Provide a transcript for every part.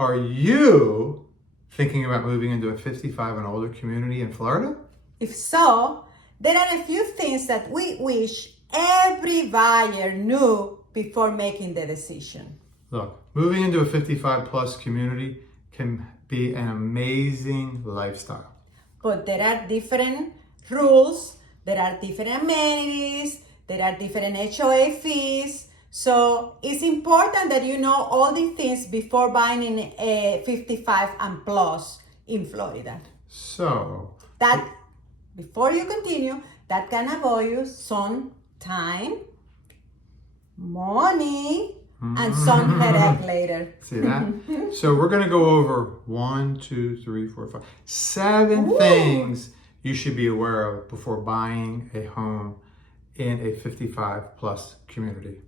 Are you thinking about moving into a 55 and older community in Florida? If so, there are a few things that we wish every buyer knew before making the decision. Look, moving into a 55 plus community can be an amazing lifestyle. But there are different rules, there are different amenities, there are different HOA fees. So it's important that you know all these things before buying in a 55 and plus in Florida. So, That, before you continue, that can avoid you some time, money, and some headache later. see that? So we're going to go over 7 things you should be aware of before buying a home in a 55 plus community.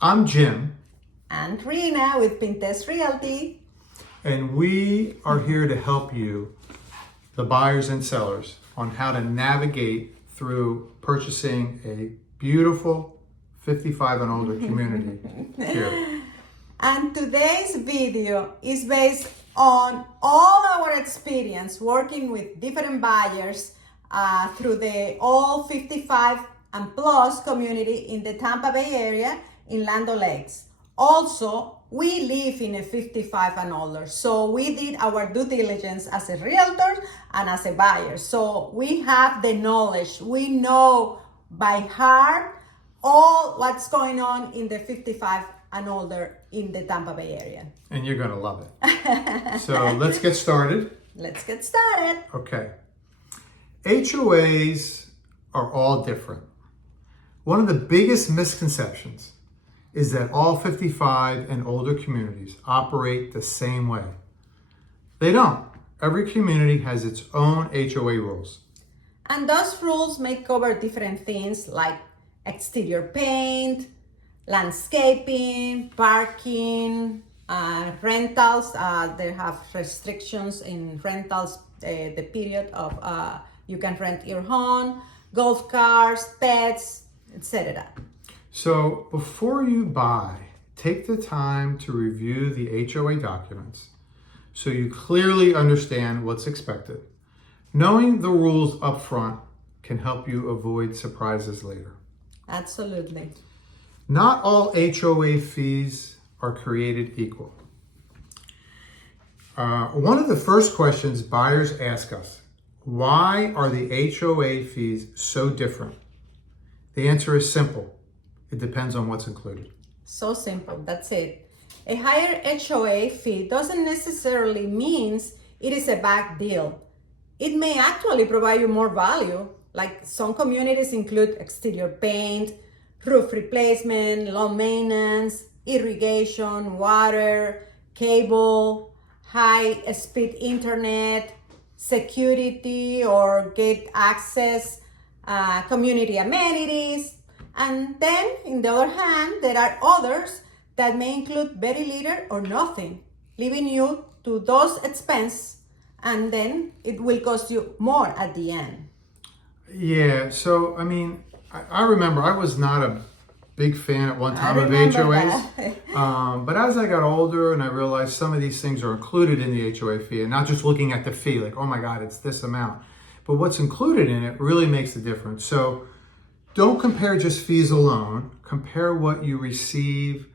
I'm Jim. And Rina with Pinterest Realty. And we are here to help you, the buyers and sellers, on how to navigate through purchasing a beautiful 55 and older community here. And today's video is based on all our experience working with different buyers through the all 55 and plus community in the Tampa Bay area in Land O'Lakes. Also, we live in a 55 and older, so we did our due diligence as a realtor and as a buyer. So we have the knowledge, we know by heart all what's going on in the 55 and older in the Tampa Bay area. And you're going to love it. So let's get started. Let's get started. Okay. HOAs are all different. One of the biggest misconceptions is that all 55 and older communities operate the same way. They don't. Every community has its own HOA rules. And those rules may cover different things like exterior paint, landscaping, parking, rentals. They have restrictions in rentals, the period of you can rent your home, golf cars, pets, etc. So before you buy, take the time to review the HOA documents so you clearly understand what's expected. Knowing the rules up front can help you avoid surprises later. Absolutely. Not all HOA fees are created equal. One of the first questions buyers ask us, why are the HOA fees so different? The answer is simple. It depends on what's included. So simple, that's it. A higher HOA fee doesn't necessarily mean it is a bad deal. It may actually provide you more value. Like some communities include exterior paint, roof replacement, lawn maintenance, irrigation, water, cable, high-speed internet, security or gate access, community amenities. And then, on the other hand, there are others that may include very little or nothing, leaving you to those expenses, and then it will cost you more at the end. Yeah, so I mean, I remember I was not a big fan at one time of HOAs. But as I got older and I realized some of these things are included in the HOA fee and not just looking at the fee like, oh my God, it's this amount. But what's included in it really makes a difference. So don't compare just fees alone. Compare what you receive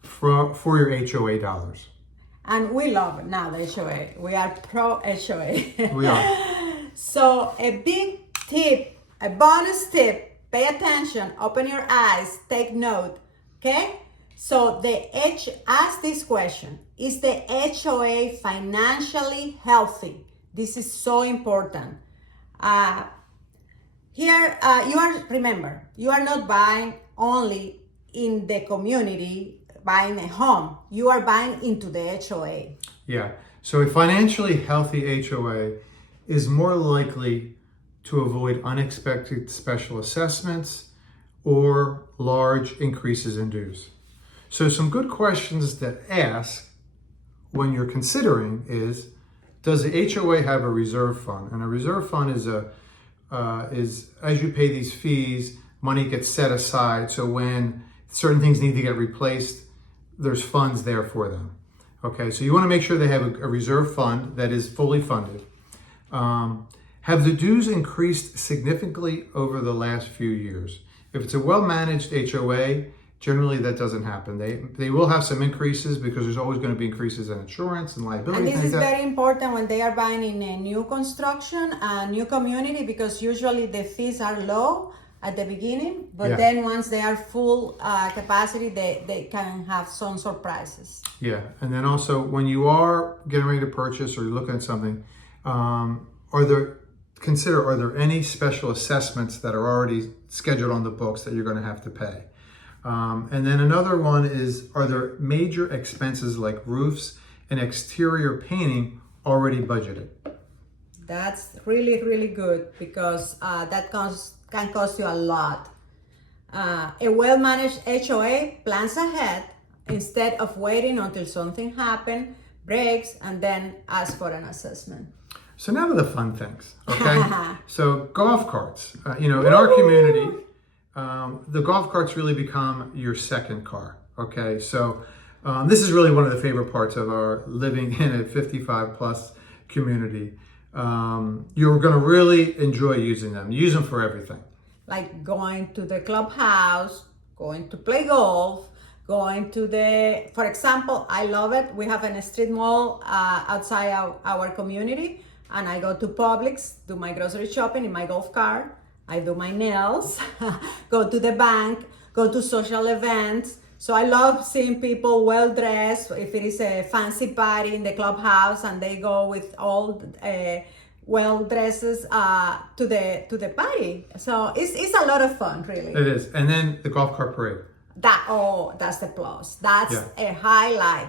for your HOA dollars. And we love now the HOA. We are pro HOA. We are. So a big tip, a bonus tip, pay attention, open your eyes, take note, okay? So ask this question, is the HOA financially healthy? This is so important. Remember, you are not buying only in the community, buying a home. You are buying into the HOA. Yeah, so a financially healthy HOA is more likely to avoid unexpected special assessments or large increases in dues. So some good questions to ask when you're considering is, does the HOA have a reserve fund? And a reserve fund is as you pay these fees, money gets set aside. So when certain things need to get replaced, there's funds there for them. Okay, so you want to make sure they have a reserve fund that is fully funded. Have the dues increased significantly over the last few years? If it's a well-managed HOA, generally that doesn't happen. They will have some increases because there's always going to be increases in insurance and liability. And this things is like that. very important when they are buying in a new construction, a new community, because usually the fees are low at the beginning, but Yeah. then once they are full capacity, they can have some surprises. Yeah, and then also when you are getting ready to purchase or you're looking at something, are there any special assessments that are already scheduled on the books that you're going to have to pay? And then another one is, are there major expenses like roofs and exterior painting already budgeted? That's really, really good because that can cost you a lot. A well-managed HOA plans ahead instead of waiting until something happens, breaks, and then ask for an assessment. So now to the fun things, okay? So golf carts, in our community, the golf carts really become your second car, okay? So this is really one of the favorite parts of our living in a 55 plus community. You're gonna really enjoy using them. Use them for everything. Like going to the clubhouse, going to play golf, going to for example, I love it. We have a street mall outside our community, and I go to Publix, do my grocery shopping in my golf cart. I do my nails, go to the bank, go to social events. So I love seeing people well dressed. If it is a fancy party in the clubhouse and they go with all well dresses to the party. So it's a lot of fun, really. It is. And then the golf cart parade. That's the plus. That's a highlight.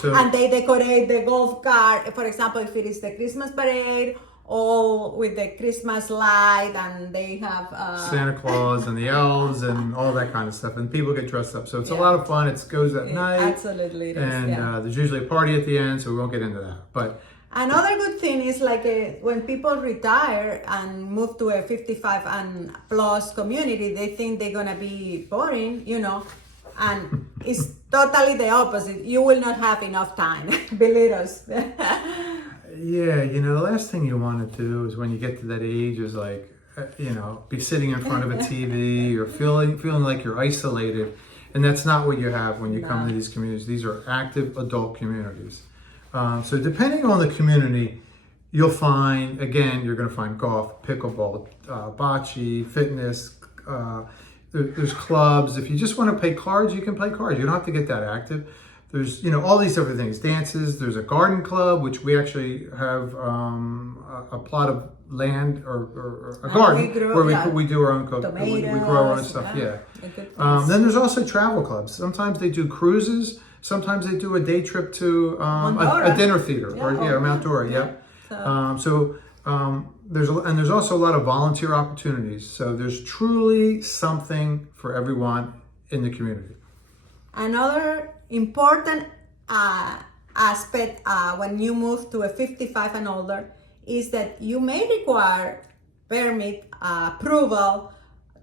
So, And they decorate the golf cart. For example, if it is the Christmas parade, all with the Christmas light, and they have Santa Claus and the elves and all that kind of stuff, and people get dressed up. So it's a lot of fun. It goes at night. Absolutely, it is, and there's usually a party at the end, so we won't get into that. But another good thing is like when people retire and move to a 55 and plus community, they think they're gonna be boring, and it's totally the opposite. You will not have enough time, believe us. yeah, the last thing you want to do is when you get to that age is like, be sitting in front of a TV or feeling like you're isolated, and that's not what you have when you come to these communities. These are active adult communities. So depending on the community, you'll find, again, you're going to find golf, pickleball, bocce, fitness. There's clubs. If you just want to play cards, you can play cards. You don't have to get that active. There's, all these different things, dances. There's a garden club, which we actually have a plot of land or a garden where we do our own we grow our own stuff. Then there's also travel clubs. Sometimes they do cruises. Sometimes they do a day trip to a dinner theater or Mount Dora. There's also a lot of volunteer opportunities. So there's truly something for everyone in the community. Another important aspect when you move to a 55 and older is that you may require permit approval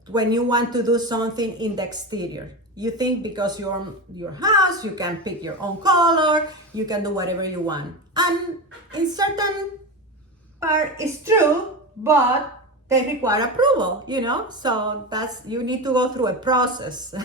when you want to do something in the exterior. You think because you're on your house, you can pick your own color, you can do whatever you want. And in certain part, it's true, but they require approval, so you need to go through a process.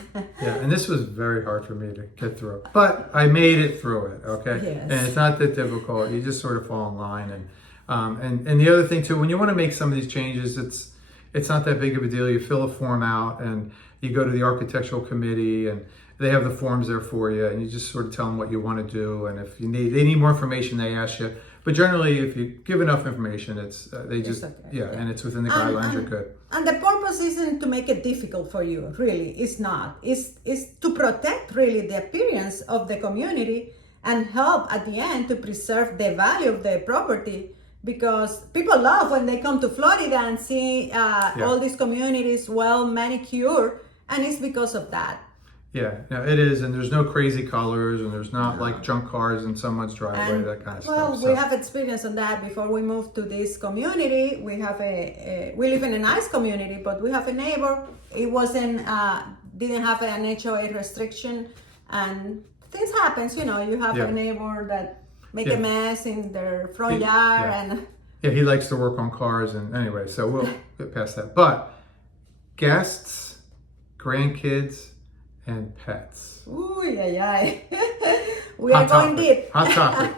And this was very hard for me to get through, but I made it through it. Okay. Yes. And it's not that difficult. You just sort of fall in line. And the other thing too, when you want to make some of these changes, it's not that big of a deal. You fill a form out and you go to the architectural committee and they have the forms there for you, and you just sort of tell them what you want to do. And if they need more information, they ask you. But generally, if you give enough information, and it's within the guidelines, you're good. And the purpose isn't to make it difficult for you, really. It's not. It's to protect really the appearance of the community and help at the end to preserve the value of the property. Because people love when they come to Florida and see all these communities well manicured, and it's because of that. Yeah, it is, and there's no crazy colors, and there's not like junk cars in someone's driveway, that kind of stuff. Well, we have experience on that. Before we moved to this community, we live in a nice community, but we have a neighbor. It didn't have an HOA restriction, and things happens, you know, you have Yeah. a neighbor that make Yeah. a mess in their front yard yeah. and Yeah, he likes to work on cars, and anyway, so we'll get past that. But guests, grandkids, and pets. ooh, yeah. We are Hot going topic. deep. Hot topic.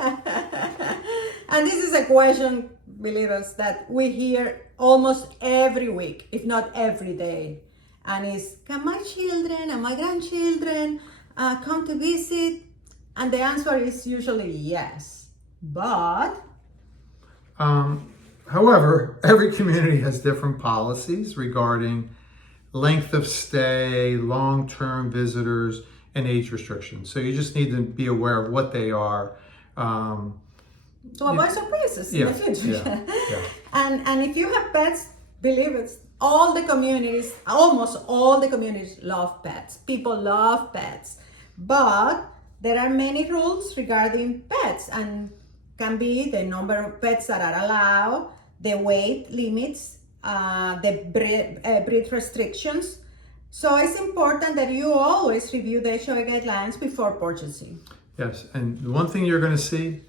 And this is a question, believe us, that we hear almost every week, if not every day. And it's, can my children and my grandchildren come to visit? And the answer is usually yes. But However, every community has different policies regarding length of stay, long-term visitors, and age restrictions. So you just need to be aware of what they are. to avoid surprises in the future. Yeah. And if you have pets, believe it, all the communities, almost all the communities love pets. People love pets. But there are many rules regarding pets, and can be the number of pets that are allowed, the weight limits, the breed restrictions. So it's important that you always review the HOA guidelines before purchasing. Yes, and the one thing you're going to see,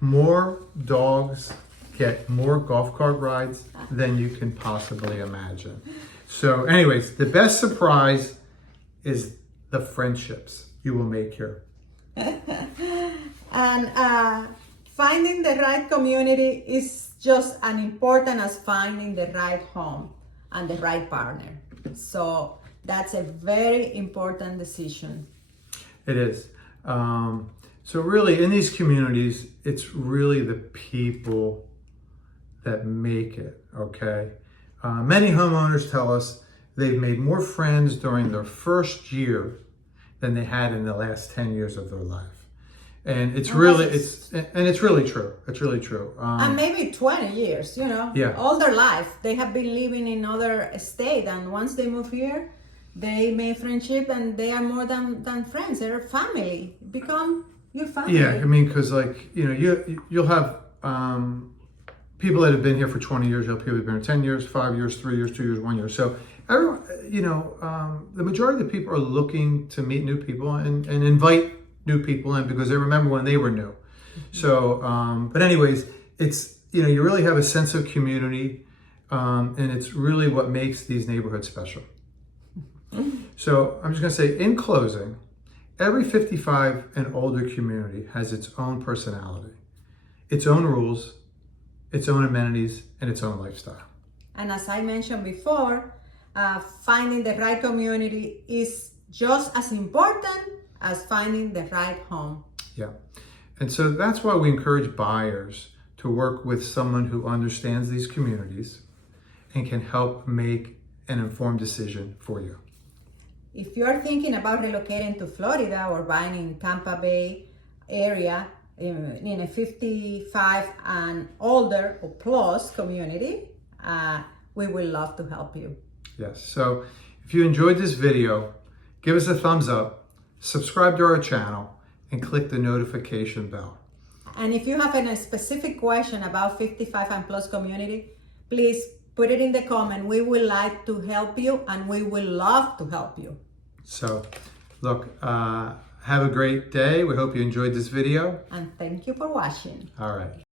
more dogs get more golf cart rides than you can possibly imagine. So anyways, the best surprise is the friendships you will make here. And finding the right community is just as important as finding the right home and the right partner. So that's a very important decision. It is. So really, in these communities, it's really the people that make it, okay? Many homeowners tell us they've made more friends during their first year than they had in the last 10 years of their life. And it's really, it's really true. It's really true. And maybe 20 years, you know, Yeah. all their life. They have been living in other state, and once they move here, they make friendship, and they are more than friends. They're family. Become your family. Yeah, I mean, because like, you know, you'll have people that have been here for 20 years, you'll have people that have been here 10 years, 5 years, 3 years, 2 years, 1 year. So everyone, you know, the majority of the people are looking to meet new people and invite new people in because they remember when they were new. So, but anyways, it's, you know, you really have a sense of community, and it's really what makes these neighborhoods special. So I'm just going to say, in closing, every 55 and older community has its own personality, its own rules, its own amenities, and its own lifestyle. And as I mentioned before, finding the right community is just as important as finding the right home. Yeah. And so that's why we encourage buyers to work with someone who understands these communities and can help make an informed decision for you. If you're thinking about relocating to Florida or buying in Tampa Bay area in a 55 and older or plus community, we will love to help you. Yes. So if you enjoyed this video, give us a thumbs up, subscribe to our channel, and click the notification bell. And if you have a specific question about 55 and plus community, please put it in the comment. We would like to help you, and we will love to help you. So look, have a great day. We hope you enjoyed this video. And thank you for watching. All right.